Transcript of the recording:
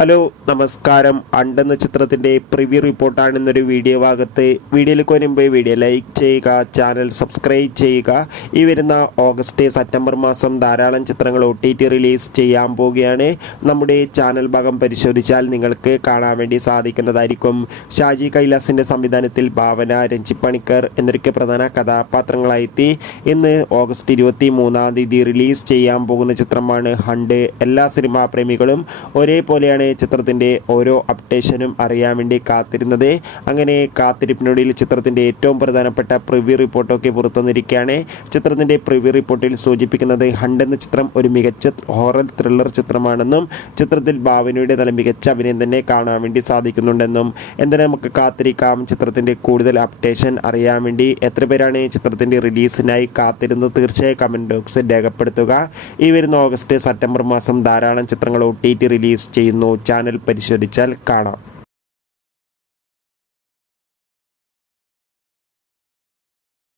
Hello നമസ്കാരം. അണ്ടെന്ന ചിത്രത്തിൻ്റെ preview റിപ്പോർട്ടാണ് ഇന്നൊരു വീഡിയോ ഭാഗത്ത്. വീഡിയോയിലേക്ക് വരുമ്പോൾ വീഡിയോ ലൈക്ക് ചെയ്യുക, ചാനൽ സബ്സ്ക്രൈബ് ചെയ്യുക. ഈ വരുന്ന ഓഗസ്റ്റ് സെപ്റ്റംബർ മാസം ധാരാളം ചിത്രങ്ങൾ OTT റിലീസ് ചെയ്യാൻ പോവുകയാണ്. നമ്മുടെ ചാനൽ ഭാഗം പരിശോധിച്ചാൽ നിങ്ങൾക്ക് കാണാൻ വേണ്ടി സാധിക്കുന്നതായിരിക്കും. ഷാജി കൈലാസിൻ്റെ സംവിധാനത്തിൽ ഭാവന, രഞ്ജിത്ത് പണിക്കർ എന്നൊക്കെ പ്രധാന കഥാപാത്രങ്ങളായെത്തി ഇന്ന് ഓഗസ്റ്റ് 23 റിലീസ് ചെയ്യാൻ പോകുന്ന ചിത്രമാണ് ഹണ്ട്. എല്ലാ സിനിമാ പ്രേമികളും ഒരേപോലെയാണ് ചിത്രത്തിൻ്റെ ഓരോ അപ്ഡേഷനും അറിയാൻ വേണ്ടി കാത്തിരുന്നത്. അങ്ങനെ കാത്തിരിപ്പിനൊടുവിൽ ചിത്രത്തിൻ്റെ ഏറ്റവും പ്രധാനപ്പെട്ട പ്രിവ്യൂ റിപ്പോർട്ടൊക്കെ പുറത്തുവന്നിരിക്കുകയാണ്. ചിത്രത്തിൻ്റെ പ്രിവ്യൂ റിപ്പോർട്ടിൽ സൂചിപ്പിക്കുന്നത് ഹണ്ട് എന്ന ചിത്രം ഒരു മികച്ച ഹൊറർ ത്രില്ലർ ചിത്രമാണെന്നും ചിത്രത്തിൽ ഭാവനയുടെ നല്ല മികച്ച അഭിനയം തന്നെ കാണാൻ വേണ്ടി സാധിക്കുന്നുണ്ടെന്നും എന്തായാലും നമുക്ക് കാത്തിരിക്കാം ചിത്രത്തിൻ്റെ കൂടുതൽ അപ്ഡേഷൻ അറിയാൻ വേണ്ടി. എത്ര പേരാണ് ചിത്രത്തിൻ്റെ റിലീസിനായി കാത്തിരുന്നത് തീർച്ചയായും കമൻറ്റ് ബോക്സിൽ രേഖപ്പെടുത്തുക. ഈ വരുന്ന ഓഗസ്റ്റ് സെപ്റ്റംബർ മാസം ധാരാളം ചിത്രങ്ങൾ OTT റിലീസ് ചെയ്യുന്നു. ചാനൽ പരിശോധിച്ചാൽ കാണാം.